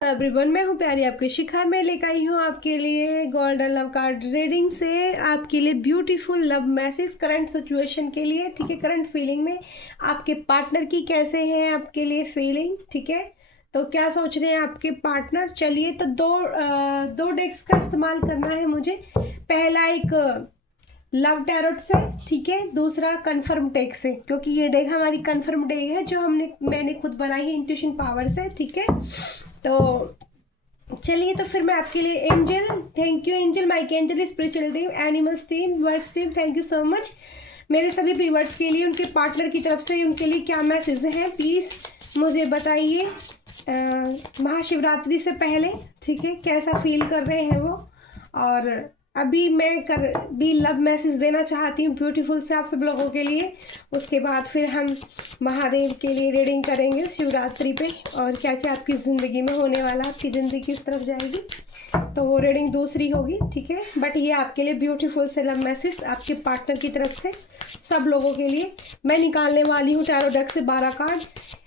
Everyone, मैं हूं प्यारी आपकी शिखा। मैं लेकर आई हूं आपके लिए गोल्डन लव कार्ड रीडिंग से आपके लिए beautiful love message current situation के लिए। ठीक है, करंट फीलिंग में आपके पार्टनर की कैसे है आपके लिए फीलिंग। ठीक है, तो क्या सोच रहे हैं आपके पार्टनर। चलिए, तो दो डेक्स का इस्तेमाल करना है मुझे। पहला एक लव टैरोट से, ठीक है, दूसरा कन्फर्म डेक से, क्योंकि ये डेक हमारी कन्फर्म डेक है जो मैंने खुद बनाई है इंट्यूशन पावर से। ठीक है, तो चलिए, तो फिर मैं आपके लिए angel, thank you angel, Michael, spiritual team, animals team, words team, thank you so much मेरे सभी व्यूअर्स के लिए। उनके पार्टनर की तरफ से उनके लिए क्या मैसेज हैं प्लीज़ मुझे बताइए। महाशिवरात्रि से पहले, ठीक है, कैसा फील कर रहे हैं वो। और अभी मैं भी लव मैसेज देना चाहती हूँ ब्यूटीफुल से आप सब लोगों के लिए। उसके बाद फिर हम महादेव के लिए रीडिंग करेंगे शिवरात्रि पे, और क्या क्या आपकी ज़िंदगी में होने वाला, आपकी ज़िंदगी किस तरफ जाएगी, तो वो रीडिंग दूसरी होगी। ठीक है, बट ये आपके लिए ब्यूटीफुल से लव मैसेज आपके पार्टनर की तरफ से सब लोगों के लिए मैं निकालने वाली हूँ टैरो डेक से 12 card.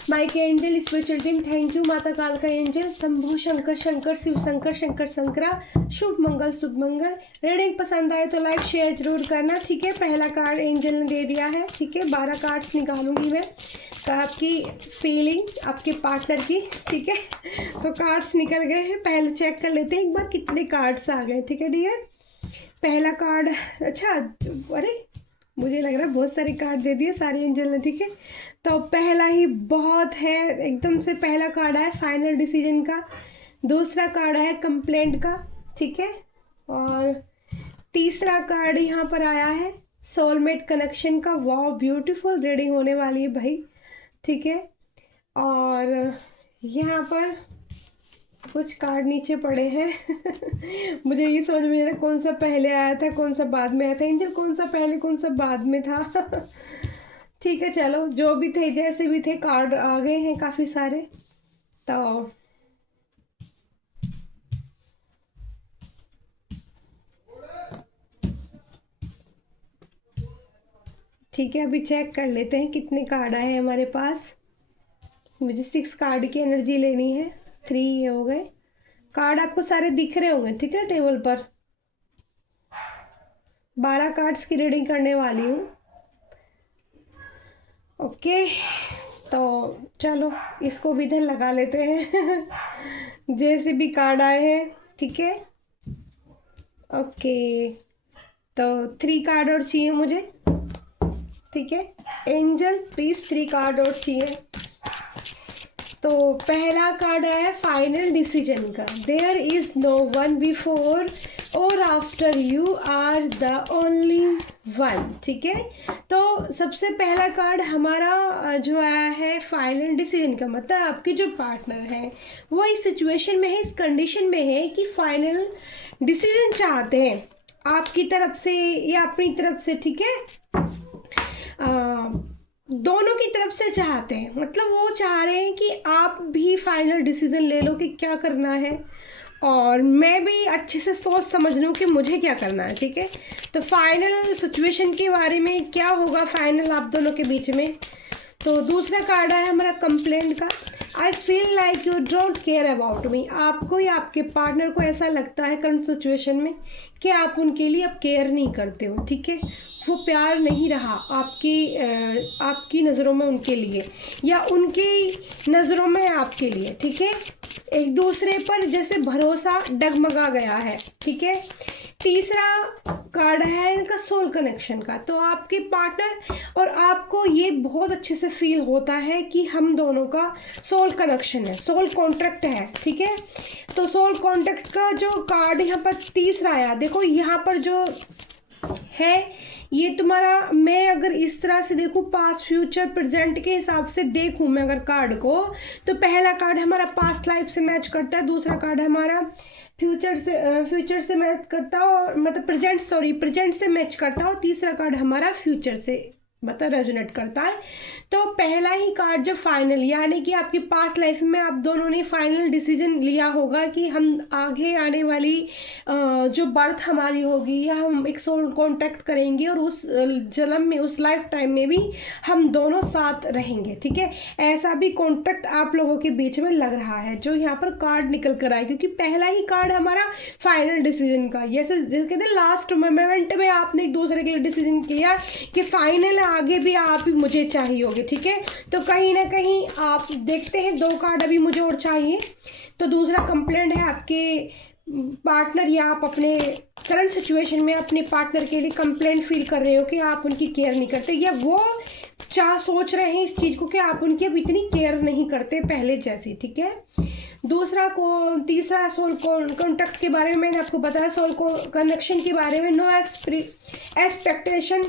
Michael, spiritual team, thank you. माता काल का एंजल, शंभु शंकर शंकर, शिव शंकर शंकर शंकरा, शुभ मंगल शुभ मंगल। रीडिंग पसंद आए तो लाइक शेयर जरूर करना। ठीक है, पहला कार्ड एंजल ने दे दिया है। ठीक है, 12 कार्ड्स निकालूंगी मैं आपकी फीलिंग आपके पार्टनर की। ठीक है, तो कार्ड्स निकल गए हैं, पहले चेक कर लेते हैं एक बार कितने कार्ड्स आ गए। ठीक है डियर, पहला कार्ड, अच्छा, अरे मुझे लग रहा है बहुत सारे कार्ड दे दिए सारे एंजल ने। ठीक है, तो पहला ही बहुत है, एकदम से पहला कार्ड आया फाइनल डिसीजन का, दूसरा कार्ड है कंप्लेंट का। ठीक है, और तीसरा कार्ड यहाँ पर आया है सोलमेट कनेक्शन का। वाह, ब्यूटीफुल रीडिंग होने वाली है भाई। ठीक है, और यहाँ पर कुछ कार्ड नीचे पड़े हैं मुझे ये समझ में नहीं आ रहा कौन सा पहले आया था कौन सा बाद में आया था। एंजल, कौन सा पहले कौन सा बाद में था ठीक है, चलो जो भी थे जैसे भी थे कार्ड आ गए हैं काफ़ी सारे। तो ठीक है, अभी चेक कर लेते हैं कितने कार्ड आए हैं हमारे पास। मुझे 6 कार्ड की एनर्जी लेनी है। 3 हो गए कार्ड, आपको सारे दिख रहे होंगे। ठीक है, टेबल पर 12 कार्ड्स की रीडिंग करने वाली हूँ। ओके, तो चलो इसको भी इधर लगा लेते हैं जैसे भी कार्ड आए हैं। ठीक है, ओके, तो 3 कार्ड और चाहिए मुझे। ठीक है एंजल, प्लीज़ 3 कार्ड और चाहिए। तो पहला कार्ड आया फाइनल डिसीजन का। There is no one before और after, you are the only one. ठीक है, तो सबसे पहला कार्ड हमारा जो आया है फाइनल डिसीजन का, मतलब आपके जो पार्टनर है वो इस सिचुएशन में है, इस कंडीशन में है कि फाइनल डिसीजन चाहते हैं आपकी तरफ से या अपनी तरफ से। ठीक है, दोनों की तरफ से चाहते हैं, मतलब वो चाह रहे हैं कि आप भी फाइनल डिसीजन ले लो कि क्या करना है, और मैं भी अच्छे से सोच समझ लूँ कि मुझे क्या करना है। ठीक है, तो फाइनल सिचुएशन के बारे में क्या होगा फाइनल आप दोनों के बीच में। तो दूसरा कार्ड है हमारा कंप्लेंट का। I feel like you don't care about me. आपको या आपके पार्टनर को ऐसा लगता है करंट सिचुएशन में कि आप उनके लिए अब केयर नहीं करते हो। ठीक है, वो प्यार नहीं रहा आपकी नज़रों में उनके लिए, या उनकी नज़रों में आपके लिए। ठीक है, एक दूसरे पर जैसे भरोसा डगमगा गया है। ठीक है, तीसरा कार्ड है इनका सोल कनेक्शन का। तो आपके पार्टनर और आपको ये बहुत अच्छे से फील होता है कि हम दोनों का सोल कनेक्शन है, सोल कॉन्ट्रैक्ट है। ठीक है, तो सोल कॉन्ट्रैक्ट का जो कार्ड यहाँ पर तीसरा आया, देखो यहाँ पर जो है ये तुम्हारा, मैं अगर इस तरह से देखूँ पास्ट फ्यूचर प्रेजेंट के हिसाब से देखूँ मैं अगर कार्ड को, तो पहला कार्ड हमारा पास्ट लाइफ से मैच करता है, दूसरा कार्ड हमारा फ्यूचर से मैच करता है, और मतलब प्रेजेंट से मैच करता है, और तीसरा कार्ड हमारा फ्यूचर से रेजोनेट करता है। तो पहला ही कार्ड जब फाइनल, यानी कि आपकी पास्ट लाइफ में आप दोनों ने फाइनल डिसीजन लिया होगा कि हम आगे आने वाली जो बर्थ हमारी होगी या हम एक सोल कॉन्टैक्ट करेंगे और उस जन्म में, उस लाइफ टाइम में भी हम दोनों साथ रहेंगे, ठीक है। ऐसा भी कॉन्टैक्ट आप लोगों के बीच में लग रहा है जो यहाँ पर कार्ड निकल कर आए, क्योंकि पहला ही कार्ड हमारा फाइनल डिसीजन का, जैसे कहते हैं लास्ट मोमेंट में आपने एक दूसरे के लिए डिसीजन किया कि फाइनल आगे भी आप ही मुझे चाहिए होगे, ठीक है। तो कहीं ना कहीं आप देखते हैं 2 कार्ड अभी मुझे और चाहिए। तो दूसरा कंप्लेंट है आपके पार्टनर, या आप अपने करंट सिचुएशन में अपने पार्टनर के लिए कंप्लेंट फील कर रहे हो कि आप उनकी केयर नहीं करते, या वो सोच रहे हैं इस चीज़ को कि आप उनकी अब इतनी केयर नहीं करते पहले जैसी, ठीक है। तीसरा सोल कॉन्टैक्ट के बारे में मैंने आपको बताया, सोल कनेक्शन के बारे में, no expectation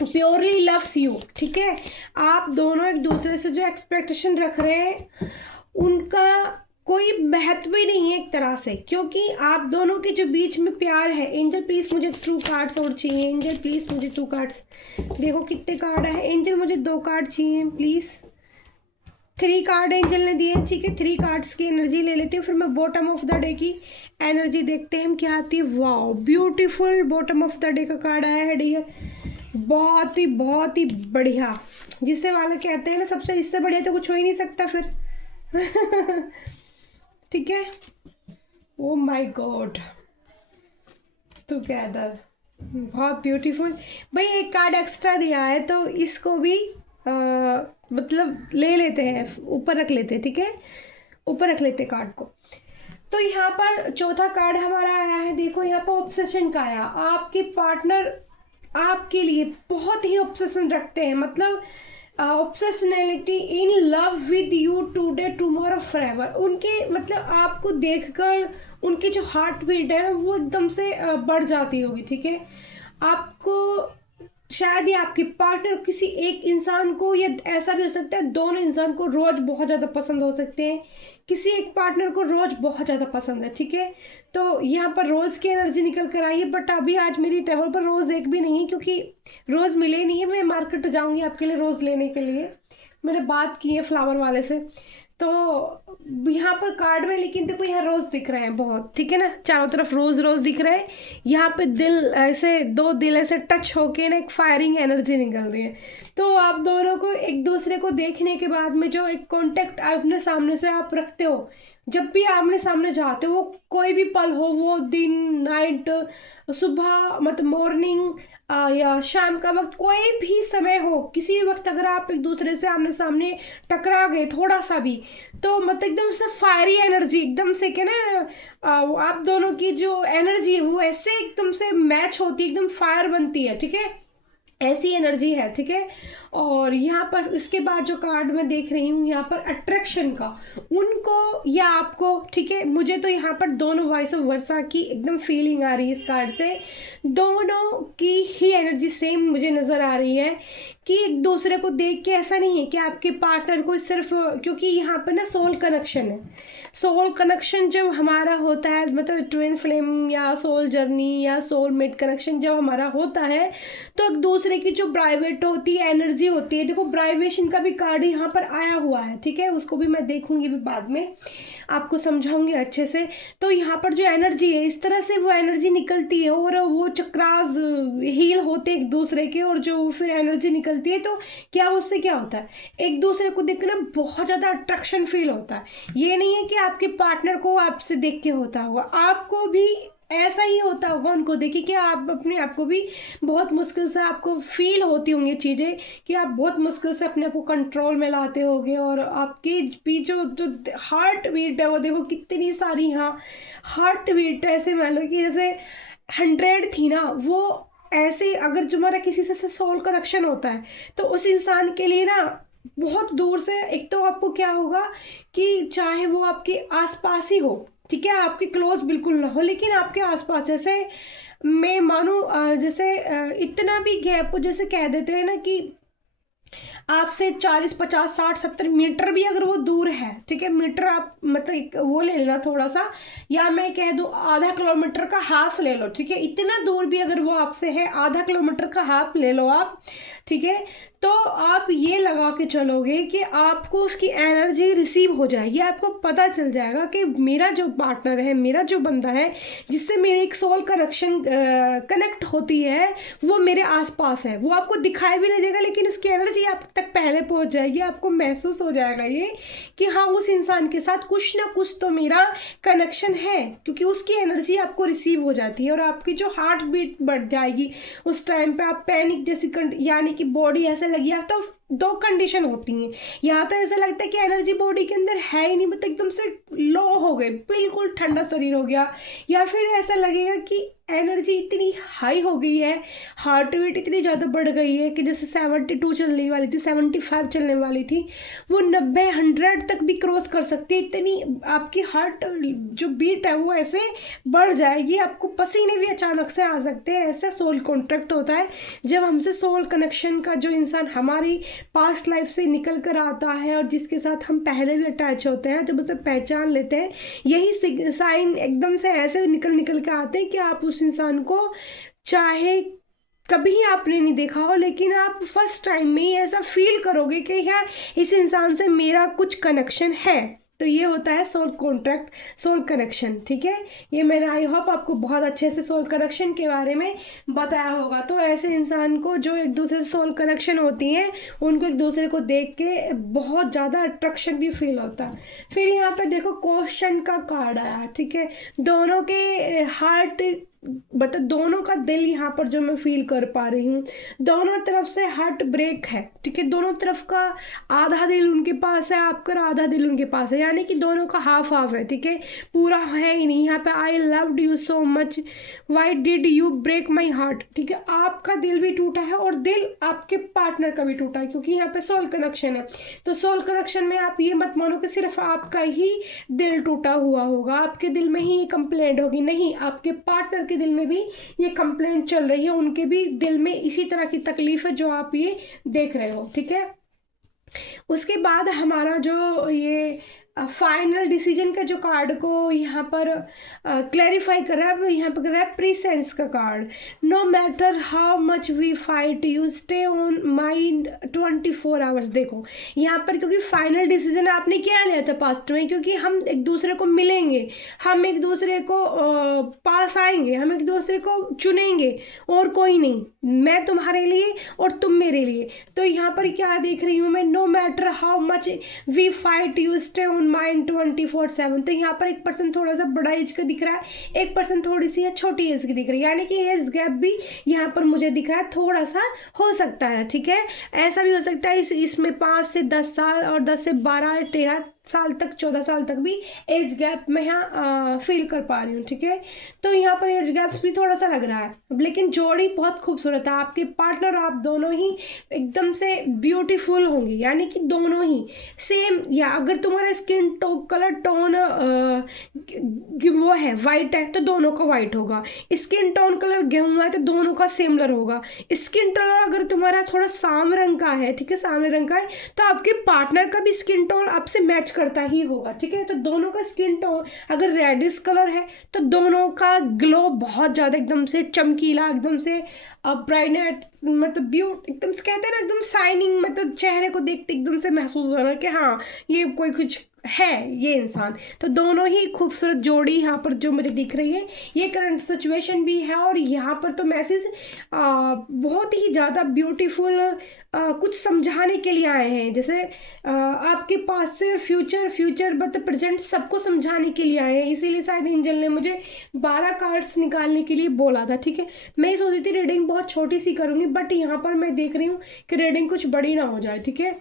purely loves you, ठीक है। आप दोनों एक दूसरे से जो एक्सपेक्टेशन रख रहे हैं उनका कोई महत्व ही नहीं है एक तरह से, क्योंकि आप दोनों के जो बीच में प्यार है। एंजल प्लीज मुझे 2 कार्ड्स और चाहिए, एंजल प्लीज मुझे 2 कार्ड्स, देखो कितने कार्ड है एंजल, मुझे 2 कार्ड चाहिए प्लीज। 3 कार्ड एंजल ने दिए, ठीक है। 3 कार्ड्स की एनर्जी ले लेती हूँ, फिर मैं बॉटम ऑफ द डे की एनर्जी देखते हैं हम क्या आती है। Wow beautiful bottom of the day का कार्ड आया है डियर, बहुत ही बढ़िया, जिससे वाले कहते हैं ना सबसे इससे बढ़िया तो कुछ हो ही नहीं सकता फिर ठीक है। ओ माय गॉड टुगेदर, बहुत ब्यूटीफुल। भाई एक कार्ड एक्स्ट्रा दिया है तो इसको भी मतलब ले लेते हैं, ऊपर रख लेते हैं, ठीक है, ऊपर रख लेते कार्ड को। तो यहाँ पर चौथा कार्ड हमारा आया है, देखो यहाँ पर ऑब्सेशन का आया। आपके पार्टनर आपके लिए बहुत ही ऑब्सेशन रखते हैं, मतलब obsessionality, in love with you today tomorrow forever. उनके मतलब आपको देखकर उनकी जो हार्ट बीट है वो एकदम से बढ़ जाती होगी, ठीक है। आपको शायद ही आपके पार्टनर किसी एक इंसान को, या ऐसा भी हो सकता है दोनों इंसान को रोज बहुत ज़्यादा पसंद हो सकते हैं, किसी एक पार्टनर को रोज बहुत ज़्यादा पसंद है, ठीक है। तो यहाँ पर रोज़ की एनर्जी निकल कर आई है, बट अभी आज मेरी टेबल पर रोज़ एक भी नहीं है, क्योंकि रोज़ मिले नहीं है। मैं मार्केट जाऊँगी आपके लिए रोज़ लेने के लिए, मैंने बात की है फ्लावर वाले से। तो यहाँ पर कार्ड में, लेकिन देखो यहाँ रोज़ दिख रहे हैं बहुत, ठीक है ना, चारों तरफ रोज़ दिख रहे हैं। यहाँ पे दिल ऐसे 2 दिल ऐसे टच होके ना एक फायरिंग एनर्जी निकल रही है। तो आप दोनों को एक दूसरे को देखने के बाद में जो एक कांटेक्ट अपने सामने से आप रखते हो, जब भी आमने सामने जाते हो, वो कोई भी पल हो, वो दिन, नाइट, सुबह मतलब मॉर्निंग या शाम का वक्त, कोई भी समय हो, किसी भी वक्त अगर आप एक दूसरे से आमने सामने टकरा गए थोड़ा सा भी, तो मतलब एकदम से फायरी एनर्जी, एकदम से क्या ना आप दोनों की जो एनर्जी है वो ऐसे एकदम से मैच होती है, एकदम फायर बनती है, ठीक है, ऐसी एनर्जी है, ठीक है। और यहाँ पर उसके बाद जो कार्ड मैं देख रही हूँ यहाँ पर अट्रैक्शन का, उनको या आपको, ठीक है। मुझे तो यहाँ पर दोनों वॉइस ऑफ वर्सा की एकदम फीलिंग आ रही है इस कार्ड से, दोनों की ही एनर्जी सेम मुझे नज़र आ रही है कि एक दूसरे को देख के ऐसा नहीं है कि आपके पार्टनर को सिर्फ, क्योंकि यहाँ पर ना सोल कनेक्शन है। सोल कनेक्शन जब हमारा होता है, मतलब ट्विन फ्लेम या सोल जर्नी या सोल मेट कनेक्शन जब हमारा होता है, तो एक दूसरे की जो प्राइवेट होती है एनर्जी होती है, देखो ब्राइवेशन का भी कार्ड यहाँ पर आया हुआ है, ठीक है, उसको भी मैं देखूंगी भी बाद में, आपको समझाऊंगी अच्छे से। तो यहाँ पर जो एनर्जी है इस तरह से वो एनर्जी निकलती है, और वो चक्रास हील होते एक दूसरे के, और जो फिर एनर्जी निकलती है तो क्या उससे क्या होता है, एक दूसरे को देख के ना बहुत ज़्यादा अट्रैक्शन फील होता है। ये नहीं है कि आपके पार्टनर को आपसे देख के होता होगा, आपको भी ऐसा ही होता होगा उनको देखिए कि आप अपने आप को भी बहुत मुश्किल से आपको फील होती होंगी चीज़ें, कि आप बहुत मुश्किल से अपने आप को कंट्रोल में लाते होगे, और आपके पीछे जो हार्ट बीट है वो देखो कितनी सारी, हाँ हार्ट बीट ऐसे मान लो कि जैसे 100 थी ना, वो ऐसे अगर तुम्हारा किसी से सोल कनेक्शन होता है तो उस इंसान के लिए ना बहुत दूर से, एक तो आपको क्या होगा कि चाहे वो आपके आसपास ही हो, ठीक है, आपके क्लोज बिल्कुल ना हो, लेकिन आपके आसपास, जैसे मैं मानूँ जैसे इतना भी गैप, जैसे कह देते हैं ना कि आपसे 40 50 60 70 मीटर भी अगर वो दूर है, ठीक है, मीटर आप मतलब वो ले लेना थोड़ा सा, या मैं कह दूँ आधा किलोमीटर का हाफ ले लो, ठीक है, इतना दूर भी अगर वो आपसे है, आधा किलोमीटर का हाफ ले लो आप, ठीक है, तो आप ये लगा के चलोगे कि आपको उसकी एनर्जी रिसीव हो जाएगी, आपको पता चल जाएगा कि मेरा जो पार्टनर है, मेरा जो बंदा है जिससे मेरी एक सोल कनेक्शन कनेक्ट होती है, वो मेरे आसपास है। वो आपको दिखाई भी नहीं देगा, लेकिन उसकी एनर्जी आप तक पहले पहुंच जाएगी, आपको महसूस हो जाएगा ये कि हाँ, उस इंसान के साथ कुछ ना कुछ तो मेरा कनेक्शन है, क्योंकि उसकी एनर्जी आपको रिसीव हो जाती है और आपकी जो हार्ट बीट बढ़ जाएगी उस टाइम पे। आप पैनिक जैसी यानी कि बॉडी ऐसे लगी, तो दो कंडीशन होती हैं, या तो ऐसा लगता है कि एनर्जी बॉडी के अंदर है ही नहीं, मतलब एकदम से लो हो गए, बिल्कुल ठंडा शरीर हो गया, या फिर ऐसा लगेगा कि एनर्जी इतनी हाई हो गई है, हार्ट बीट इतनी ज़्यादा बढ़ गई है कि जैसे 72 चलने वाली थी, 75 चलने वाली थी, वो 90 100 तक भी क्रॉस कर सकती है, इतनी आपकी हार्ट जो बीट है वो ऐसे बढ़ जाएगी, आपको पसीने भी अचानक से आ सकते हैं। ऐसा सोल कॉन्ट्रैक्ट होता है जब हमसे सोल कनेक्शन का जो इंसान हमारी पास्ट लाइफ से निकल कर आता है और जिसके साथ हम पहले भी अटैच होते हैं, जब उसे पहचान लेते हैं, यही साइन एकदम से ऐसे निकल के आते हैं कि आप उस इंसान को चाहे कभी आपने नहीं देखा हो, लेकिन आप फर्स्ट टाइम में ही ऐसा फील करोगे कि यार इस इंसान से मेरा कुछ कनेक्शन है। तो ये होता है सोल कॉन्ट्रैक्ट, सोल कनेक्शन, ठीक है। ये मैंने आई होप आपको बहुत अच्छे से सोल कनेक्शन के बारे में बताया होगा। तो ऐसे इंसान को जो एक दूसरे से सोल कनेक्शन होती हैं, उनको एक दूसरे को देख के बहुत ज़्यादा अट्रैक्शन भी फील होता है। फिर यहाँ पे देखो क्वेश्चन का कार्ड आया, ठीक है, दोनों के हार्ट मतलब दोनों का दिल यहाँ पर जो मैं फील कर पा रही हूँ, दोनों तरफ से हार्ट ब्रेक है, ठीक है, दोनों तरफ का आधा दिल उनके पास है, आपका आधा दिल उनके पास है, यानी कि दोनों का हाफ हाफ है, ठीक है, पूरा है ही नहीं। यहाँ पे I loved you so much, why did you break my heart, ठीक है, आपका दिल भी टूटा है और दिल आपके पार्टनर का भी टूटा है, क्योंकि यहाँ पे सोल कनेक्शन है। तो सोल कनेक्शन में आप ये मत मानो कि सिर्फ आपका ही दिल टूटा हुआ होगा, आपके दिल में ही ये कंप्लेंट होगी, नहीं, आपके पार्टनर के दिल में भी ये कंप्लेंट चल रही है, उनके भी दिल में इसी तरह की तकलीफ है जो आप ये देख रहे हो, ठीक है। उसके बाद हमारा जो ये फाइनल डिसीजन का जो कार्ड को यहाँ पर क्लैरिफाई कर रहा है, यहाँ पर कर रहा है प्रीसेंस का card. No matter how much we fight you stay on mind 24 hours. देखो यहाँ पर, क्योंकि फाइनल डिसीजन आपने क्या लिया था पास्ट में, क्योंकि हम एक दूसरे को मिलेंगे, हम एक दूसरे को पास आएंगे, हम एक दूसरे को चुनेंगे और कोई नहीं, मैं तुम्हारे लिए और तुम मेरे लिए। तो यहाँ पर क्या देख रही हूँ मैं, no matter how much we fight you stay on mind 24/7। तो यहाँ पर एक पर्सन थोड़ा सा बड़ा एज का दिख रहा है, एक पर्सन थोड़ी सी छोटी एज की दिख रही है, यानी कि एज गैप भी यहाँ पर मुझे दिख रहा है, थोड़ा सा हो सकता है, ठीक है। ऐसा भी हो सकता है इसमें 5 से 10 साल और 10 से 12 13 साल तक, 14 साल तक भी एज गैप मैं यहाँ फील कर पा रही हूँ, ठीक है। तो यहाँ पर एज गैप्स भी थोड़ा सा लग रहा है, लेकिन जोड़ी बहुत खूबसूरत है, आपके पार्टनर आप दोनों ही एकदम से ब्यूटीफुल होंगे, यानी कि दोनों ही सेम, या अगर तुम्हारा स्किन कलर टोन वो है वाइट है तो दोनों का वाइट होगा, स्किन टोन कलर गेहूं है तो दोनों का सिमिलर होगा, स्किन कलर अगर तुम्हारा थोड़ा साम रंग का है, ठीक है, सामने रंग का है, तो आपके पार्टनर का भी स्किन टोन आपसे मैच करता ही होगा, ठीक है। तो दोनों का स्किन टोन अगर रेडिश कलर है तो दोनों का ग्लो बहुत ज़्यादा एकदम से चमकीला, एकदम से ब्राइटनेट, मतलब ब्यूट एकदम से कहते हैं ना, एकदम शाइनिंग, मतलब चेहरे को देखते एकदम से महसूस हो रहा है कि हाँ ये कोई कुछ है ये इंसान। तो दोनों ही खूबसूरत जोड़ी यहाँ पर जो मुझे दिख रही है, ये करंट सिचुएशन भी है, और यहाँ पर तो मैसेज बहुत ही ज़्यादा ब्यूटीफुल कुछ समझाने के लिए आए हैं, जैसे आपके पास से फ्यूचर मतलब प्रेजेंट सबको समझाने के लिए आए हैं, इसीलिए शायद एंजल ने मुझे 12 कार्ड्स निकालने के लिए बोला था, ठीक है। मैं ही सोची थी रीडिंग बहुत छोटी सी करूँगी, बट यहाँ पर मैं देख रही हूँ कि रीडिंग कुछ बड़ी ना हो जाए, ठीक है।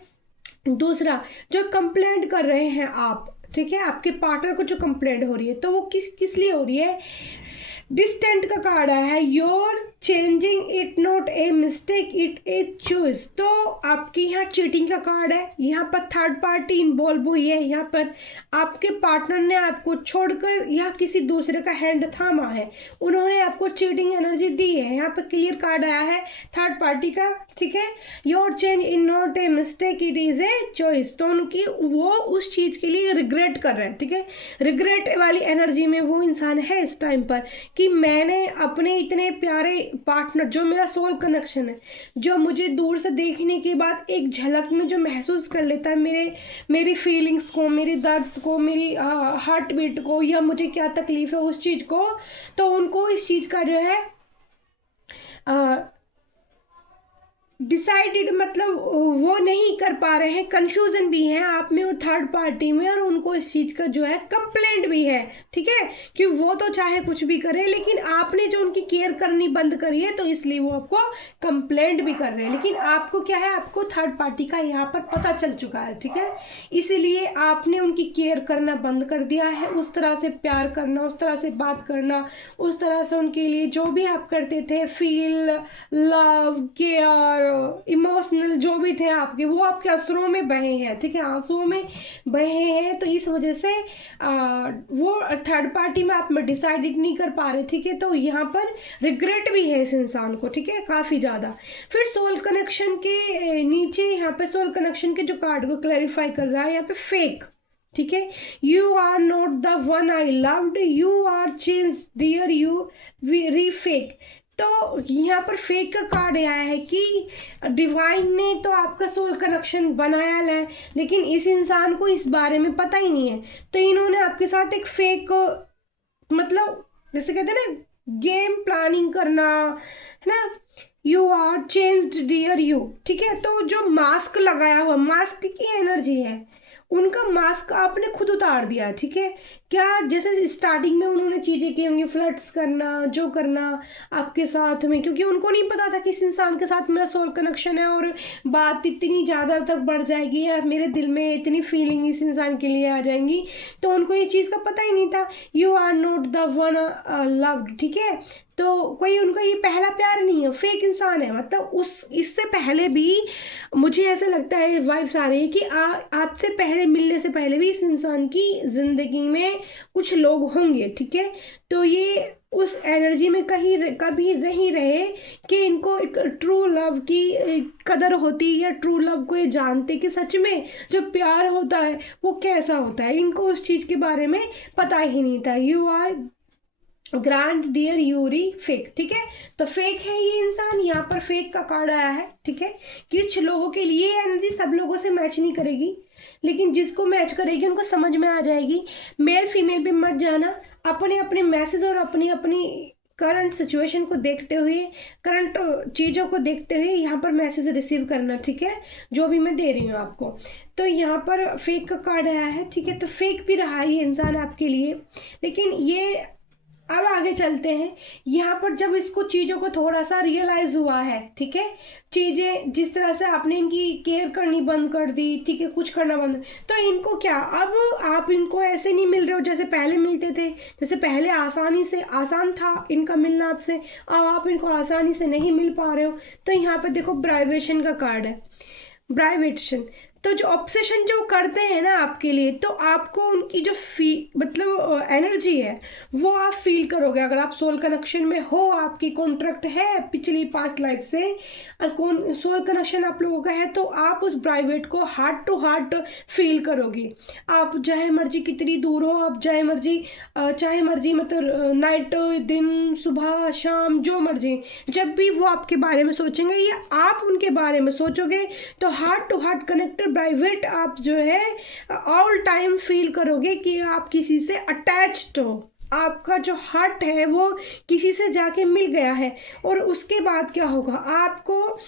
दूसरा, जो कंप्लेंट कर रहे हैं आप, ठीक है, आपके पार्टनर को जो कंप्लेंट हो रही है, तो वो किस लिए हो रही है। डिस्टेंट का कार्ड आया है, your changing it not a mistake it a choice. तो आपकी यहाँ चीटिंग का कार्ड है, यहाँ पर थर्ड पार्टी इन्वॉल्व हुई है, यहाँ पर आपके पार्टनर ने आपको छोड़कर या किसी दूसरे का हैंड थामा है, उन्होंने आपको चीटिंग एनर्जी दी है। यहाँ पर क्लियर कार्ड आया है थर्ड पार्टी का, ठीक है। Your change in not a mistake, it is a choice. तो उनकी वो उस चीज़ के लिए रिग्रेट कर रहे हैं, ठीक है। रिग्रेट वाली एनर्जी में वो इंसान है इस टाइम पर कि मैंने अपने इतने प्यारे पार्टनर, जो मेरा सोल कनेक्शन है, जो मुझे दूर से देखने के बाद एक झलक में जो महसूस कर लेता है मेरी फीलिंग्स को, मेरी दर्द को, मेरी हार्ट बीट को, या मुझे क्या तकलीफ है उस चीज़ को, तो उनको इस चीज़ का जो है डिसाइडेड, मतलब वो नहीं कर पा रहे हैं, कंफ्यूजन भी है आप में और थर्ड पार्टी में, और उनको इस चीज़ का जो है कंप्लेंट भी है, ठीक है। कि वो तो चाहे कुछ भी करे, लेकिन आपने जो उनकी केयर करनी बंद करी है, तो इसलिए वो आपको कंप्लेंट भी कर रहे हैं। लेकिन आपको क्या है, आपको थर्ड पार्टी का यहाँ पर पता चल चुका है, ठीक है। इसीलिए आपने उनकी केयर करना बंद कर दिया है, उस तरह से प्यार करना, उस तरह से बात करना, उस तरह से उनके लिए जो भी आप करते थे, फील, लव, केयर, इमोशनल जो भी थे आपके, वो आपके असरों में बहे हैं, ठीक है, आंसुओं में बहे हैं। तो इस वजह से वो थर्ड पार्टी में आप में डिसाइडेड नहीं कर पा रहे, ठीक है। तो यहाँ पर रिग्रेट भी है इस इंसान को, ठीक है, काफ़ी ज़्यादा। फिर सोल कनेक्शन के नीचे यहाँ पे सोल कनेक्शन के जो कार्ड को क्लैरिफाई कर रहा है यहाँ पे फेक, ठीक है। You are not the one I loved, you are change dear, you are fake. तो यहाँ पर फेक का कार्ड आया है कि डिवाइन ने तो आपका सोल कनेक्शन बनाया है, लेकिन इस इंसान को इस बारे में पता ही नहीं है। तो इन्होंने आपके साथ एक फेक, मतलब जैसे कहते हैं ना, गेम प्लानिंग करना, है ना। You are changed dear you, ठीक है। तो जो मास्क लगाया हुआ, मास्क की एनर्जी है, उनका मास्क आपने खुद उतार दिया, ठीक है। क्या जैसे स्टार्टिंग में उन्होंने चीज़ें की होंगी, फ्लर्ट्स करना, जो करना आपके साथ में, क्योंकि उनको नहीं पता था कि इस इंसान के साथ मेरा सोल कनेक्शन है और बात इतनी ज़्यादा तक बढ़ जाएगी, या मेरे दिल में इतनी फीलिंग इस इंसान के लिए आ जाएंगी। तो उनको ये चीज़ का पता ही नहीं था। You are not the one loved, ठीक है। तो कोई उनका ये पहला प्यार नहीं है, फेक इंसान है। मतलब इससे पहले भी मुझे ऐसा लगता है, वाइब्स आ रही है कि आपसे पहले, मिलने से पहले भी इस इंसान की ज़िंदगी में कुछ लोग होंगे, ठीक है। तो ये उस एनर्जी में कभी नहीं रहे कि इनको एक ट्रू लव की कदर होती, या ट्रू लव को ये जानते कि सच में जो प्यार होता है वो कैसा होता है। इनको उस चीज़ के बारे में पता ही नहीं था। You are grand dear you're fake, ठीक है। तो फेक है ये इंसान, यहाँ पर फेक का कार्ड आया है, ठीक है। कुछ लोगों के लिए एनर्जी सब लोगों से मैच नहीं करेगी, लेकिन जिसको मैच करेगी उनको समझ में आ जाएगी। मेल फीमेल पे मत जाना, अपने अपने मैसेज और अपनी अपनी करंट सिचुएशन को देखते हुए, करंट चीज़ों को देखते हुए यहाँ पर मैसेज रिसीव करना, ठीक है, जो भी मैं दे रही हूँ आपको। तो यहाँ पर फेक का कार्ड आया है, ठीक है। तो फेक भी रहा है ये इंसान आपके लिए, लेकिन ये अब आगे चलते हैं। यहाँ पर जब इसको चीज़ों को थोड़ा सा रियलाइज़ हुआ है, ठीक है, चीज़ें जिस तरह से आपने इनकी केयर करनी बंद कर दी, ठीक है, कुछ करना बंद, तो इनको क्या, अब आप इनको ऐसे नहीं मिल रहे हो जैसे पहले मिलते थे। जैसे पहले आसान था इनका मिलना आपसे, अब आप इनको आसानी से नहीं मिल पा रहे हो। तो यहाँ पर देखो ब्राइवेशन का कार्ड है, ब्राइवेशन। तो जो ऑब्सेशन जो करते हैं ना आपके लिए, तो आपको उनकी जो मतलब एनर्जी है वो आप फील करोगे। अगर आप सोल कनेक्शन में हो, आपकी कॉन्ट्रैक्ट है पिछली 5 लाइफ से, और सोल कनेक्शन आप लोगों का है, तो आप उस प्राइवेट को हार्ट टू हार्ट फील करोगे। आप चाहे मर्जी कितनी दूर हो, आप चाहे मर्जी मतलब नाइट, दिन, सुबह, शाम, जो मर्जी, जब भी वो आपके बारे में सोचेंगे या आप उनके बारे में सोचोगे, तो heart to heart connected private आप जो है ऑल टाइम फील करोगे कि आप किसी से अटैच्ड हो। आपका जो हार्ट है वो किसी से जाके मिल गया है, और उसके बाद क्या होगा, आपको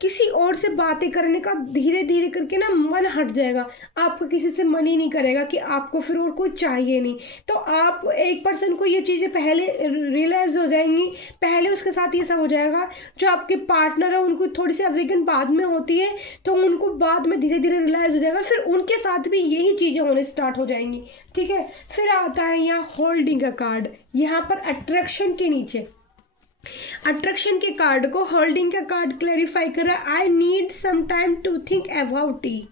किसी और से बातें करने का धीरे धीरे करके ना मन हट जाएगा। आपको किसी से मन ही नहीं करेगा कि आपको फिर और कोई चाहिए नहीं। तो आप एक पर्सन को ये चीज़ें पहले रियलाइज़ हो जाएंगी, पहले उसके साथ ये सब हो जाएगा। जो आपके पार्टनर है उनको थोड़ी सी अवेगन बाद में होती है, तो उनको बाद में धीरे धीरे रियलाइज़ हो जाएगा, फिर उनके साथ भी यही चीज़ें होने स्टार्ट हो जाएंगी, ठीक है। फिर आता है यहाँ होल्डिंग का कार्ड, यहाँ पर अट्रैक्शन के नीचे, अट्रैक्शन के कार्ड को होल्डिंग का कार्ड क्लैरिफाई कर रहा है। I need some time to think about it,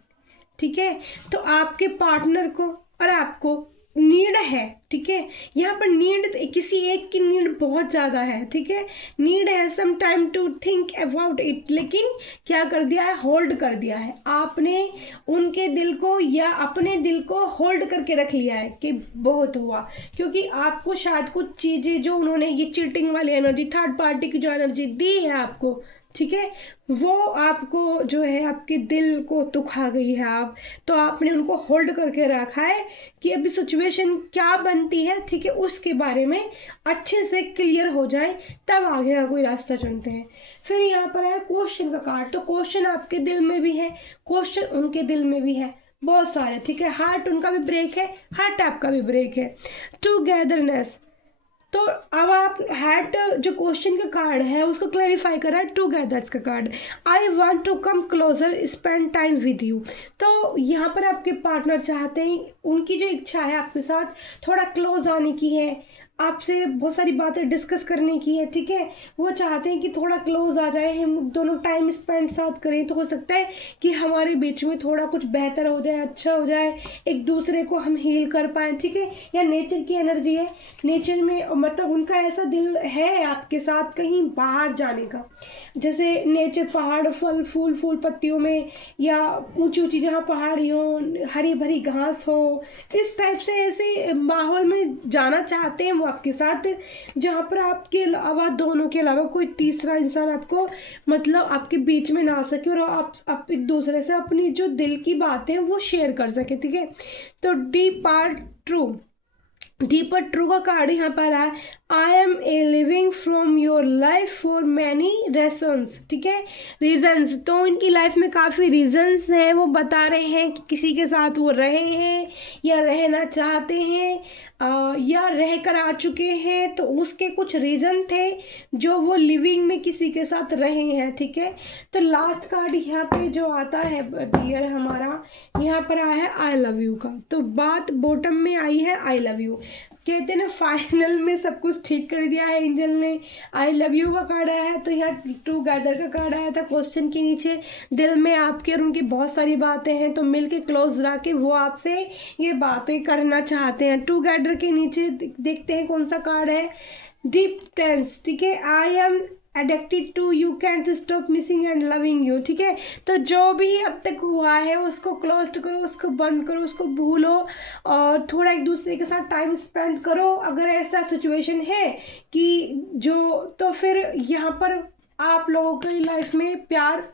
ठीक है। तो आपके पार्टनर को और आपको नीड है, ठीक है। यहाँ पर नीड, किसी एक की नीड बहुत ज़्यादा है, ठीक है। नीड है some time to think about it, लेकिन क्या कर दिया है, होल्ड कर दिया है आपने उनके दिल को या अपने दिल को होल्ड करके रख लिया है कि बहुत हुआ, क्योंकि आपको शायद कुछ चीज़ें जो उन्होंने ये चीटिंग वाली एनर्जी, थर्ड पार्टी की जो एनर्जी दी है आपको, ठीक है, वो आपको जो है आपके दिल को दुखा गई है आप, तो आपने उनको होल्ड करके रखा है कि अभी सिचुएशन क्या बनती है, ठीक है, उसके बारे में अच्छे से क्लियर हो जाए, तब आगे का कोई रास्ता चुनते हैं। फिर यहाँ पर है क्वेश्चन का कार्ड, तो क्वेश्चन आपके दिल में भी है, क्वेश्चन उनके दिल में भी है, बहुत सारे, ठीक है। हार्ट उनका भी ब्रेक है, हार्ट आपका भी ब्रेक है। टुगेदरनेस, तो अब आप हैड जो क्वेश्चन का कार्ड है उसको क्लैरिफाई करा है, टुगेदर्स का card, I want to come closer spend time with you. तो यहाँ पर आपके पार्टनर चाहते हैं, उनकी जो इच्छा है आपके साथ थोड़ा क्लोज आने की है, आपसे बहुत सारी बातें डिस्कस करने की है, ठीक है। वो चाहते हैं कि थोड़ा क्लोज आ जाए, हम दोनों टाइम स्पेंड साथ करें, तो हो सकता है कि हमारे बीच में थोड़ा कुछ बेहतर हो जाए, अच्छा हो जाए, एक दूसरे को हम हील कर पाएँ, ठीक है। या नेचर की एनर्जी है, नेचर में मतलब उनका ऐसा दिल है आपके साथ कहीं बाहर जाने का, जैसे नेचर, पहाड़, फल फूल, फूल पत्तियों में, या ऊंची ऊंची जहाँ पहाड़ी हो, हरी भरी घास हो, इस टाइप से ऐसे माहौल में जाना चाहते हैं वो आपके साथ, जहाँ पर आपके अलावा, दोनों के अलावा कोई तीसरा इंसान आपको मतलब आपके बीच में ना आ सके, और आप एक दूसरे से अपनी जो दिल की बातें वो शेयर कर सके, ठीक है। तो डीपर ट्रू का कार्ड यहाँ पर है, I am a leaving from your life for many reasons, ठीक है, रीजन्स। तो इनकी लाइफ में काफ़ी रीजन्स हैं, वो बता रहे हैं कि किसी के साथ वो रहे हैं या रहना चाहते हैं, या रह कर आ चुके हैं, तो उसके कुछ रीज़न थे जो वो लिविंग में किसी के साथ रहे हैं, ठीक है। तो लास्ट कार्ड यहाँ पे जो आता है डियर हमारा, यहाँ पर आया है आई लव यू का, तो बात बॉटम में आई है आई लव यू, कहते हैं ना फाइनल में सब कुछ ठीक कर दिया है एंजल ने। आई लव यू का कार्ड आया है, तो यहाँ टुगेदर का कार्ड आया था, क्वेश्चन के नीचे दिल में आपके और उनकी बहुत सारी बातें हैं, तो मिल के क्लोज रह के वो आपसे ये बातें करना चाहते हैं। टुगेदर के नीचे देखते हैं कौन सा कार्ड है, डीप टेंस, ठीक है, I am addicted to you, can't stop missing and loving you, ठीक है। तो जो भी अब तक हुआ है उसको क्लोज करो, उसको बंद करो, उसको भूलो, और थोड़ा एक दूसरे के साथ टाइम स्पेंड करो। अगर ऐसा सिचुएशन है कि जो, तो फिर यहाँ पर आप लोगों की लाइफ में प्यार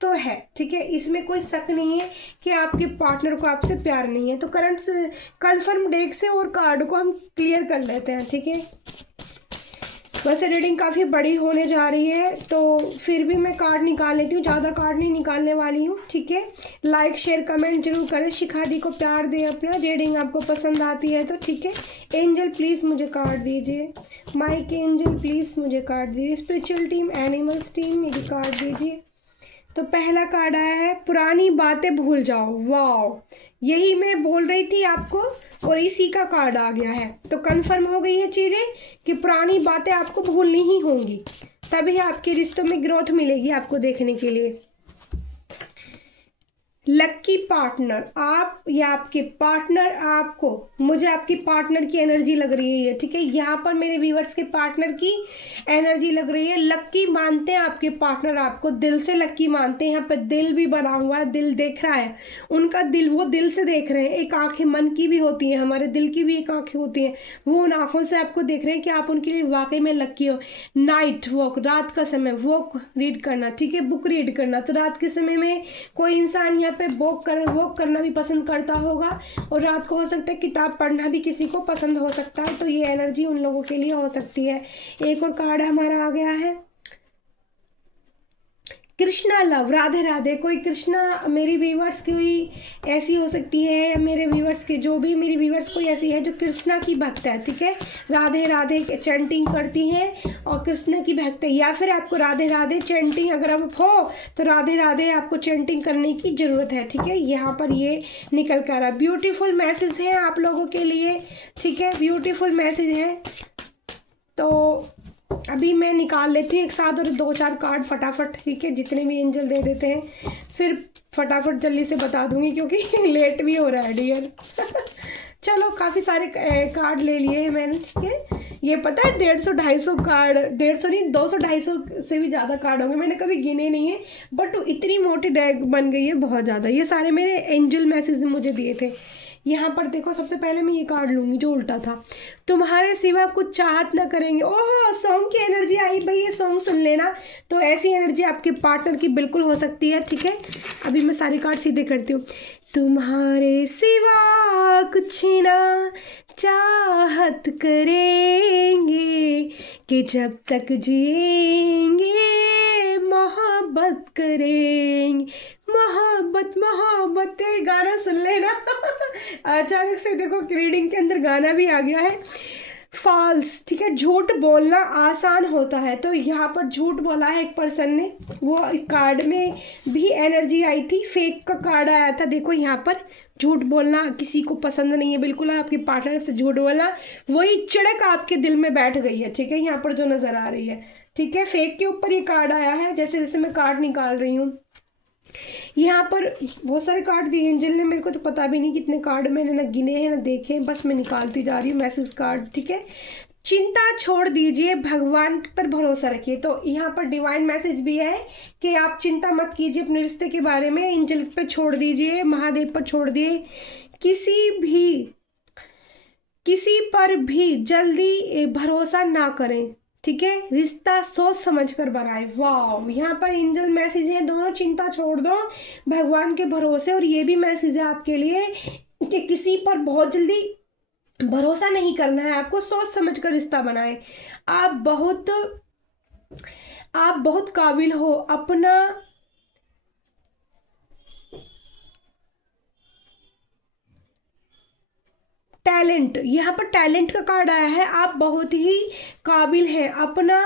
तो है, ठीक है, इसमें कोई शक नहीं है कि आपके पार्टनर को आपसे प्यार नहीं है। तो करंट कन्फर्म डेक से और कार्ड को हम क्लियर कर लेते हैं, ठीक है। वैसे रीडिंग काफ़ी बड़ी होने जा रही है, तो फिर भी मैं कार्ड निकाल लेती हूँ, ज़्यादा कार्ड नहीं निकालने वाली हूँ, ठीक है। लाइक शेयर कमेंट जरूर करें, शिखा दी को प्यार दें अपना, रीडिंग आपको पसंद आती है तो, ठीक है। एंजल प्लीज़ मुझे कार्ड दीजिए, माइक एंजल प्लीज़ मुझे कार्ड दीजिए, स्पिरिचुअल टीम, एनिमल्स टीम मेरी कार्ड दीजिए। तो पहला कार्ड आया है, पुरानी बातें भूल जाओ, वाओ, यही मैं बोल रही थी आपको, और इसी का कार्ड आ गया है। तो कंफर्म हो गई है चीज़ें कि पुरानी बातें आपको भूलनी ही होंगी, तभी आपके रिश्तों में ग्रोथ मिलेगी आपको देखने के लिए। लक्की पार्टनर, आप या आपके पार्टनर आपको, मुझे आपकी पार्टनर की एनर्जी लग रही है, ठीक है। यहाँ पर मेरे व्यूअर्स के पार्टनर की एनर्जी लग रही है, लक्की मानते हैं आपके पार्टनर आपको, दिल से लक्की मानते हैं। यहाँ पर दिल भी बना हुआ है, दिल देख रहा है उनका, दिल, वो दिल से देख रहे हैं। एक आंखें मन की भी होती हैं, हमारे दिल की भी एक आंखें होती हैं, वो उन आंखों से आपको देख रहे हैं कि आप उनके लिए वाकई में लक्की हो। नाइट वॉक, रात का समय वॉक रीड करना, ठीक है, बुक रीड करना, तो रात के समय में कोई इंसान यहाँ पे वॉक करना भी पसंद करता होगा, और रात को हो सकता है किताब पढ़ना भी किसी को पसंद हो सकता है, तो ये एनर्जी उन लोगों के लिए हो सकती है। एक और कार्ड हमारा आ गया है, कृष्णा लव, राधे राधे। कोई कृष्णा मेरी व्यूवर्स की ऐसी हो सकती है, या मेरे व्यूवर्स के जो भी मेरी व्यूवर्स कोई ऐसी है जो कृष्णा की भक्त है, ठीक है, राधे राधे चैंटिंग करती हैं और कृष्ण की भक्त है, या फिर आपको राधे राधे चैंटिंग अगर आप हो तो राधे राधे आपको चैंटिंग करने की ज़रूरत है, ठीक है। यहाँ पर ये निकल कर आ, ब्यूटीफुल मैसेज है आप लोगों के लिए, ठीक है, ब्यूटीफुल मैसेज है। तो अभी मैं निकाल लेती हूँ एक साथ और 2-4 कार्ड फटाफट, ठीक है, जितने भी एंजल दे देते हैं, फिर फटाफट जल्दी से बता दूंगी क्योंकि लेट भी हो रहा है डियर। चलो काफ़ी सारे कार्ड ले लिए हैं मैंने, ठीक है। ये पता है 150-250 कार्ड, 150 नहीं 200-250 से भी ज़्यादा कार्ड होंगे, मैंने कभी गिने नहीं है, बट इतनी मोटी डेक बन गई है बहुत ज़्यादा। ये सारे मेरे एंजल मैसेज ने मुझे दिए थे। यहाँ पर देखो, सबसे पहले मैं ये कार्ड लूँगी जो उल्टा था। तुम्हारे सिवा कुछ चाहत न करेंगे। ओह, सॉन्ग की एनर्जी आई भाई, ये सॉन्ग सुन लेना। तो ऐसी एनर्जी आपके पार्टनर की बिल्कुल हो सकती है, ठीक है। अभी मैं सारे कार्ड सीधे करती हूँ। तुम्हारे सिवा कुछ ना चाहत करेंगे, कि जब तक जिएंगे मोहब्बत करेंगे। मोहब्बत मोहब्बत, ये गाना सुन लेना। अचानक से देखो रीडिंग के अंदर गाना भी आ गया है। फॉल्स, ठीक है, झूठ बोलना आसान होता है। तो यहाँ पर झूठ बोला है एक पर्सन ने, वो कार्ड में भी एनर्जी आई थी, फेक का कार्ड आया था। देखो यहाँ पर झूठ बोलना किसी को पसंद नहीं है बिल्कुल, आपके पार्टनर से झूठ बोलना, वही चिड़क आपके दिल में बैठ गई है, ठीक है, यहाँ पर जो नज़र आ रही है, ठीक है। फेक के ऊपर ये कार्ड आया है, जैसे जैसे मैं कार्ड निकाल रही हूँ। यहाँ पर बहुत सारे कार्ड दिए एंजल ने मेरे को, तो पता भी नहीं कितने कार्ड मैंने ना गिने हैं ना देखे हैं, बस मैं निकालती जा रही हूँ मैसेज कार्ड, ठीक है। चिंता छोड़ दीजिए, भगवान पर भरोसा रखिए। तो यहाँ पर डिवाइन मैसेज भी है कि आप चिंता मत कीजिए अपने रिश्ते के बारे में, एंजल पे छोड़ दीजिए, महादेव पर छोड़ दिए। किसी पर भी जल्दी भरोसा ना करें, ठीक है। रिश्ता सोच समझ कर बनाए। वाह, यहाँ पर एंजल मैसेज है, दोनों चिंता छोड़ दो, भगवान के भरोसे। और ये भी मैसेज है आपके लिए कि किसी पर बहुत जल्दी भरोसा नहीं करना है, आपको सोच समझ कर रिश्ता बनाए। आप बहुत काबिल हो, अपना टैलेंट, यहाँ पर टैलेंट का कार्ड आया है। आप बहुत ही काबिल हैं, अपना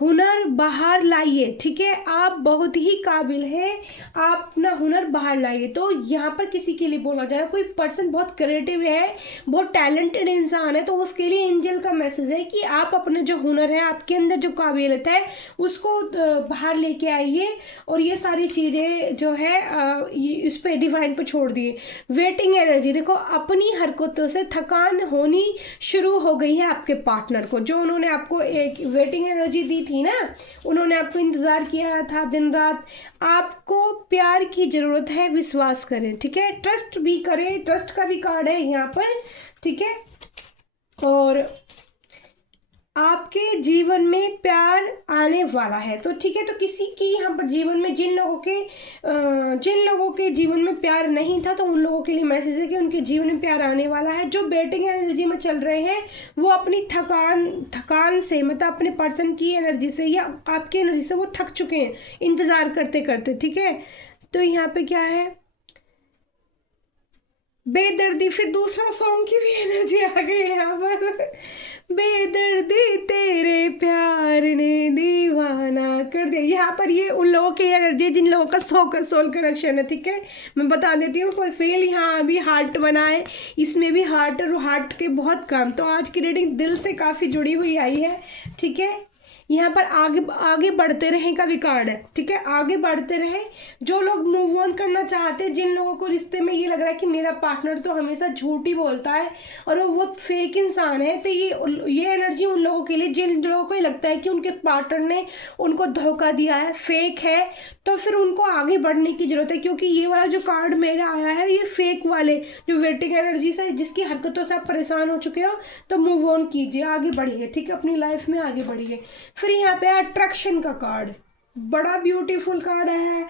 हुनर बाहर लाइए, ठीक है। आप बहुत ही काबिल हैं, आप अपना हुनर बाहर लाइए। तो यहाँ पर किसी के लिए बोला जा रहा है, कोई पर्सन बहुत क्रिएटिव है, बहुत टैलेंटेड इंसान है, तो उसके लिए एंजल का मैसेज है कि आप अपने जो हुनर है, आपके अंदर जो काबिलियत है, उसको बाहर लेके आइए। और ये सारी चीज़ें जो है इस पर डिवाइन पर छोड़ दिए। वेटिंग एनर्जी, देखो अपनी हरकतों से थकान होनी शुरू हो गई है आपके पार्टनर को। जो उन्होंने आपको एक वेटिंग एनर्जी दी थी ना, उन्होंने आपको इंतज़ार किया था दिन रात। आपको प्यार की ज़रूरत है, विश्वास करें, ठीक है। ट्रस्ट भी करें, ट्रस्ट का भी कार्ड है यहाँ पर, ठीक है। और आपके जीवन में प्यार आने वाला है, तो ठीक है। तो किसी की यहाँ पर जीवन में जिन लोगों के जीवन में प्यार नहीं था, तो उन लोगों के लिए मैसेज है कि उनके जीवन में प्यार आने वाला है। जो बेटिंग एनर्जी में चल रहे हैं, वो अपनी थकान से, मतलब अपने पर्सन की एनर्जी से या आपकी एनर्जी से वो थक चुके हैं इंतज़ार करते करते, ठीक है। तो यहाँ पे क्या है, बेदर्दी, फिर दूसरा सॉन्ग की भी एनर्जी आ गई है यहाँ पर। बेदर्दी तेरे प्यार ने दीवाना कर दिया। यहाँ पर ये उन लोगों की एनर्जी है जिन लोगों का सोल कनेक्शन है, ठीक है। मैं बता देती हूँ। फॉर फेल, यहाँ अभी हार्ट बना है, इसमें भी हार्ट और हार्ट के बहुत काम। तो आज की रीडिंग दिल से काफ़ी जुड़ी हुई आई है, ठीक है। यहाँ पर आगे बढ़ते रहें का भी कार्ड है, ठीक है। आगे बढ़ते रहें, जो लोग मूव ऑन करना चाहते हैं, जिन लोगों को रिश्ते में ये लग रहा है कि मेरा पार्टनर तो हमेशा झूठ ही बोलता है और वो फेक इंसान है, तो ये एनर्जी उन लोगों के लिए जिन लोगों को ये लगता है कि उनके पार्टनर ने उनको धोखा दिया है, फेक है, तो फिर उनको आगे बढ़ने की ज़रूरत है। क्योंकि ये वाला जो कार्ड मेरा आया है, ये फेक वाले जो वेटिंग एनर्जी से, जिसकी हरकतों से आप परेशान हो चुके हो, तो मूव ऑन कीजिए, आगे बढ़िए, ठीक है, अपनी लाइफ में आगे बढ़िए। फिर यहाँ पे अट्रैक्शन का कार्ड, बड़ा ब्यूटीफुल कार्ड है।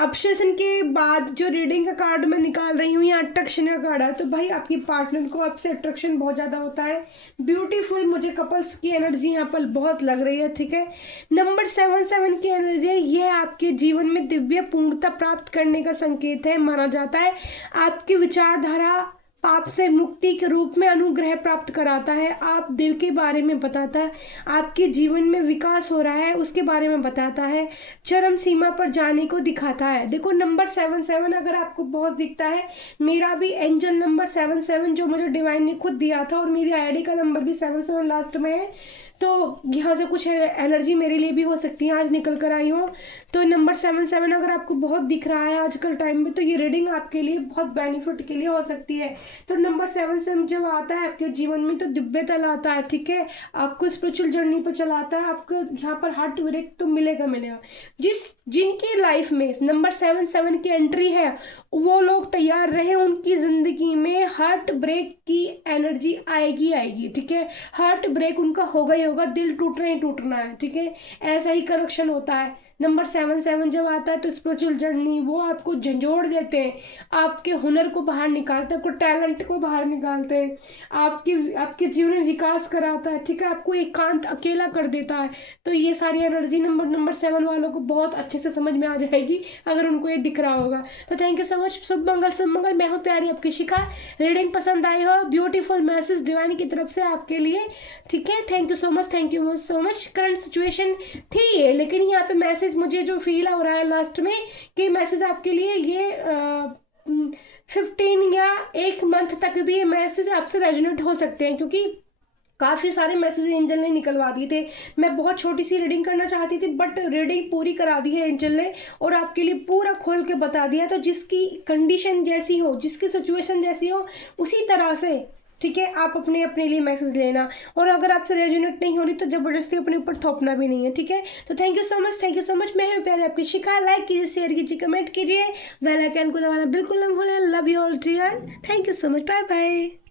ऑब्सेशन के बाद जो रीडिंग का कार्ड मैं निकाल रही हूँ, यहाँ अट्रैक्शन का कार्ड है। तो भाई आपकी पार्टनर को आपसे अट्रैक्शन बहुत ज़्यादा होता है। ब्यूटीफुल, मुझे कपल्स की एनर्जी यहाँ पर बहुत लग रही है, ठीक है। नंबर 77 की एनर्जी है, यह आपके जीवन में दिव्य पूर्णता प्राप्त करने का संकेत है, माना जाता है। आपकी विचारधारा पाप से मुक्ति के रूप में अनुग्रह प्राप्त कराता है। आप दिल के बारे में बताता है, आपके जीवन में विकास हो रहा है उसके बारे में बताता है, चरम सीमा पर जाने को दिखाता है। देखो नंबर 77 अगर आपको बहुत दिखता है, मेरा भी एंजल नंबर 77 जो मुझे डिवाइन ने खुद दिया था, और मेरी आईडी का नंबर भी 77 लास्ट में है, तो यहाँ से कुछ एनर्जी मेरे लिए भी हो सकती है, आज निकल कर आई हूँ। तो नंबर 77 अगर आपको बहुत दिख रहा है आजकल टाइम में, तो ये रीडिंग आपके लिए बहुत बेनिफिट के लिए हो सकती है। तो नंबर 7 से जब आता है आपके जीवन में तो दिव्यता लाता है, ठीक है, आपको स्पिरिचुअल जर्नी पर चलाता है, आपको यहाँ पर हार्ट ब्रेक तो मिलेगा मिलेगा। जिनकी लाइफ में नंबर 7 की एंट्री है वो लोग तैयार रहे, उनकी जिंदगी में हार्ट ब्रेक की एनर्जी आएगी आएगी, ठीक है, हार्ट ब्रेक उनका होगा ही होगा, दिल टूटना ही टूटना है, ठीक है, ऐसा ही कनेक्शन होता है। नंबर 7 जब आता है तो स्पिरिचुअल जर्नी वो आपको झंझोड़ देते हैं, आपके हुनर को बाहर निकालते हैं, आपको टैलेंट को बाहर निकालते हैं, आपके जीवन में विकास कराता है, ठीक है, आपको एकांत अकेला कर देता है। तो ये सारी एनर्जी नंबर 7 वालों को बहुत अच्छे से समझ में आ जाएगी अगर उनको ये दिख रहा होगा। तो थैंक यू सो मच, शुभ मंगल। मैं हूँ प्यारी आपकी शिखा। रीडिंग पसंद आई हो, ब्यूटीफुल मैसेज डिवाइन की तरफ से आपके लिए, ठीक है, thank you so much. Current situation थी ये, लेकिन यहाँ पे मैसेज मुझे जो फील हो रहा है लास्ट में कि मैसेज आपके लिए ये 15 या 1 मंथ तक भी ये मैसेज आपसे रेजोनेट हो सकते हैं, क्योंकि काफ़ी सारे मैसेज एंजल ने निकलवा दिए थे। मैं बहुत छोटी सी रीडिंग करना चाहती थी बट रीडिंग पूरी करा दी है एंजल ने और आपके लिए पूरा खोल के बता दिया। तो जिसकी कंडीशन जैसी हो, जिसकी सिचुएशन जैसी हो, उसी तरह से, ठीक है, आप अपने लिए मैसेज लेना, और अगर आपसे रेजोनेट नहीं हो रही तो ज़बरदस्ती अपने ऊपर थोपना भी नहीं है, ठीक है। तो थैंक यू सो मच। मैं हूँ प्यारे आपकी शिखा। लाइक कीजिए, शेयर कीजिए, कमेंट कीजिए, बेल आइकन को दबाना बिल्कुल ना भूलें। Love you all dear, thank you so much, bye bye.